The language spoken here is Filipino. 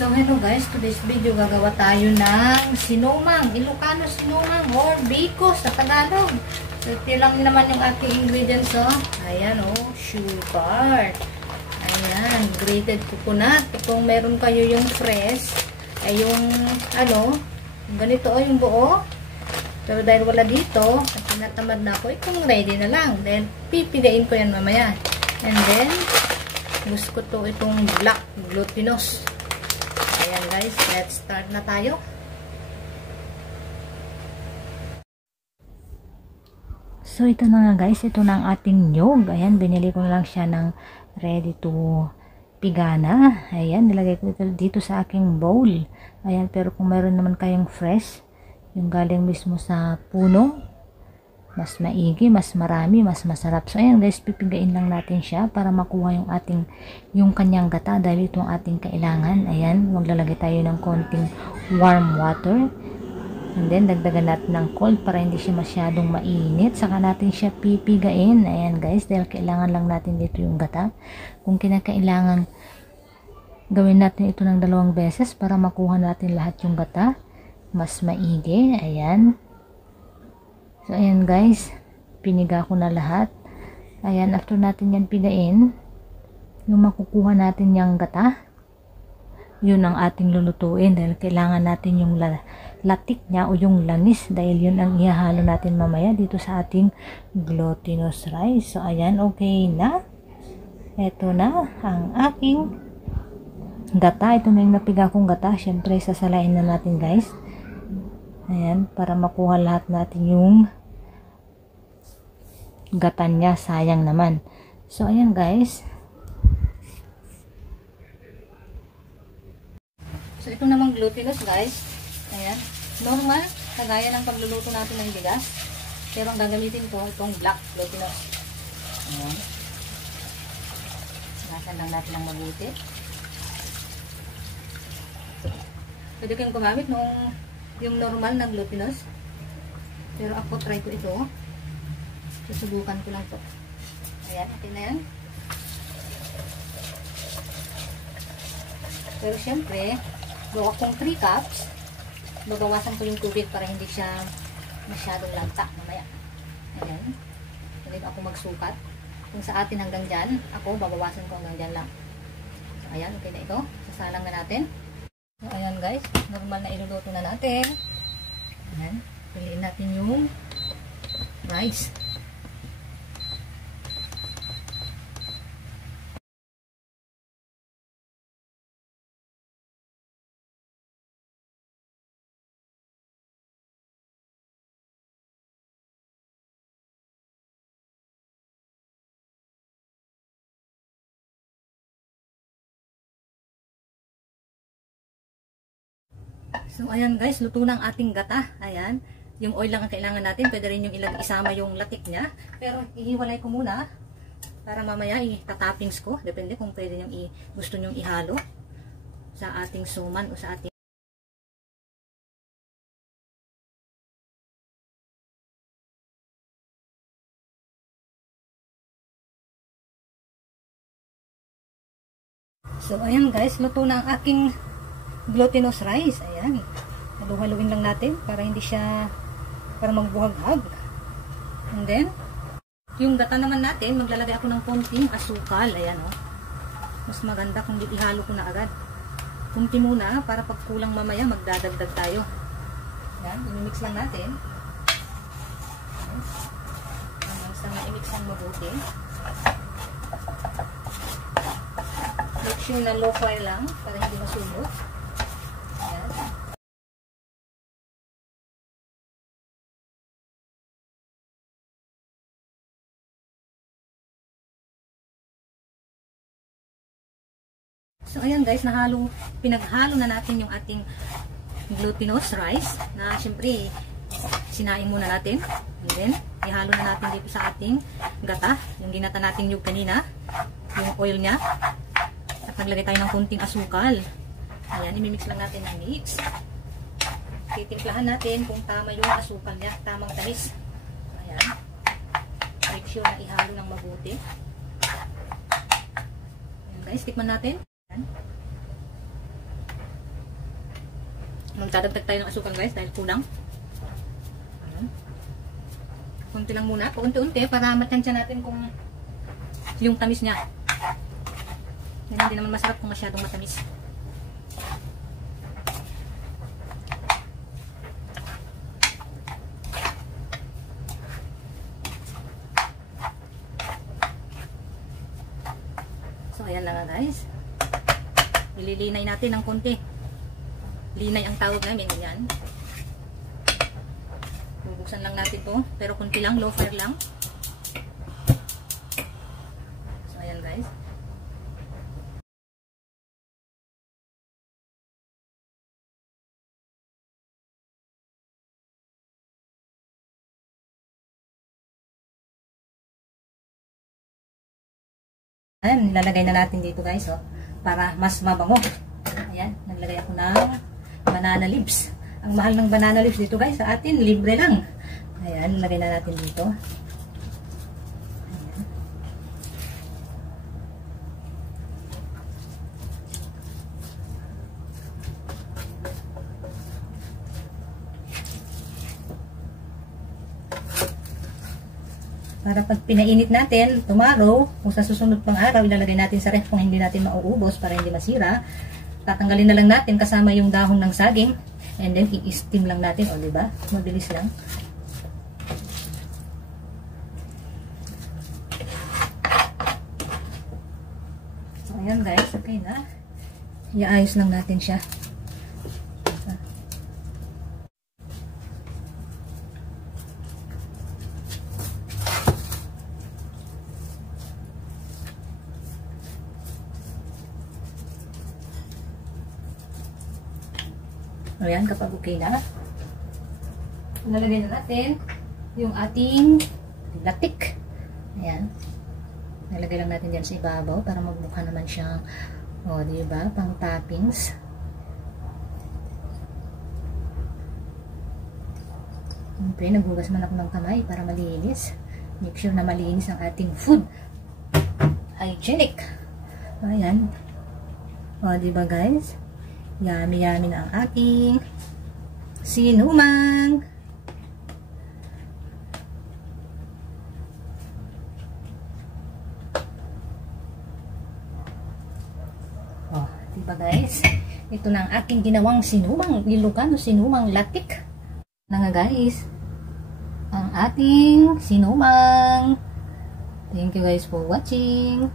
So hello guys, today's video gagawa tayo ng sinumang, Ilocano sinumang or biko sa Tagalog. So ito lang naman yung aking ingredients Ayan sugar. Ayan, grated coconut. Kung meron kayo yung fresh, ay yung ganito yung buo. Pero dahil wala dito, at tinatamad na ako, itong ready na lang. Then pipigain ko yan mamaya. And then gusto ko itong black glutinous. Ayan guys, let's start na tayo. So ito na nga guys, ito na ang ating nyog. Ayan, binili ko na lang siya ng ready to pigana. Ayan, nilagay ko ito dito sa aking bowl. Ayan, pero kung meron naman kayong fresh, yung galing mismo sa puno, mas maigi, mas marami, mas masarap. So ayan guys, pipigain lang natin siya para makuha yung kanyang gata, dahil itong ating kailangan. Ayan, maglalagay tayo ng konting warm water, and then dagdagan natin ng cold para hindi siya masyadong mainit. Saka natin siya pipigain. Ayan guys, dahil kailangan lang natin dito yung gata. Kung kinakailangan gawin natin ito ng 2 beses para makuha natin lahat yung gata, mas maigi. Ayan. So, ayan guys, piniga ko na lahat. Ayan, after natin yan pigain, yung makukuha natin yung gata, yun ang ating lulutuin, dahil kailangan natin yung latik niya o yung lanis, dahil yun ang ihahalo natin mamaya dito sa ating glutinous rice. So, ayan, okay na. Ito na ang aking gata. Ito na yung napiga kong gata. Siyempre, sasalain na natin guys. Ayan, para makuha lahat natin yung gatan niya, sayang naman. So ayan guys, so ito namang glutinous guys. Ayan, normal kagaya ng pagluluto natin ng bigas, pero ang gagamitin ko itong black glutinous. Ayan, sinasan lang natin ng mabuti. Pwede kayong gumamit nung yung normal na glutinous, pero ako try ko ito. Susubukan ko lang to. Ayan, okay na yan. Pero syempre, gawa kong 3 cups, babawasan ko yung tubig para hindi siya masyadong lanta mamaya. Ayan. Pwede ako magsukat. Kung sa atin hanggang dyan, ako babawasan ko hanggang dyan lang. So, ayan, okay na ito. Sasalang na natin. So, ayan guys, normal na iluluto na natin. Ayan, piliin natin yung rice. So, ayan guys, luto na ang ating gata. Ayan, yung oil lang ang kailangan natin. Pwede rin yung isama yung latik niya. Pero, ihiwalay ko muna para mamaya i-toppings ko. Depende kung pwede nyo gusto nyo ihalo sa ating suman o sa ating. So, ayan guys, luto na ang aking glutinous rice. Ayan, halu-haluin lang natin para hindi siya, para magbuhag-hag. And then yung gata naman natin, maglalagay ako ng konting asukal. Ayan mas maganda kung ihalo ko na agad. Kunti muna para pag kulang mamaya magdadagdag tayo. Ayan, i-mix lang natin hanggang sa ma-mix ang mabuti. Make sure na low fire lang para hindi masunog. So ayan guys, pinaghalo na natin yung ating glutinous rice na syempre sinain muna natin. And then ihalo na natin dito sa ating gata, yung ginata natin yung kanina, yung oil niya. At naglagay tayo ng kunting asukal. Ayan, imimix lang natin ng mix. Titimplahan natin kung tama yung asukal niya, tamang tamis. Ayan, make sure na ihalo ng mabuti. Ayan guys, tikman natin. Magdadagdag tayo ng asukal guys dahil kulang. Kunti lang muna, paunti-unti para matansya natin kung yung tamis niya. Hindi naman masarap kung masyadong matamis. So ayan lang guys. Ililinay natin ng konti. Linay ang tawag namin, yan. Bubuksan lang natin to, pero konti lang, low fire lang. So ayan guys. Ayan, nilalagay na natin dito guys, oh, para mas mabango. Ayan, naglagay ako ng banana leaves. Ang mahal ng banana leaves dito guys, sa atin, libre lang. Ayan, nilagay na natin dito. Ayan. Para pag pinainit natin, tomorrow, kung sa susunod pang araw, ilalagay natin sa ref kung hindi natin mauubos para hindi masira. Tatanggalin na lang natin kasama yung dahon ng saging. And then, i-steam lang natin. O, diba? Mabilis lang. So, ayan guys. Okay na. Iayos lang natin siya. Ayan, kapag okay na, nalagay na natin yung ating latik. Ayan. Nalagay lang natin dyan sa ibabaw para magmukha naman siyang, o, diba, pang toppings. Siyempre, naghugas man ako ng kamay para malinis. Make sure na malinis ang ating food. Hygienic. Ayan. O, diba guys? Yummy-yummy na ang aking sinumang. Oh, diba guys? Ito na ang aking ginawang sinumang Ilocano sinumang latik. Na nga guys, ang ating sinumang. Thank you guys for watching.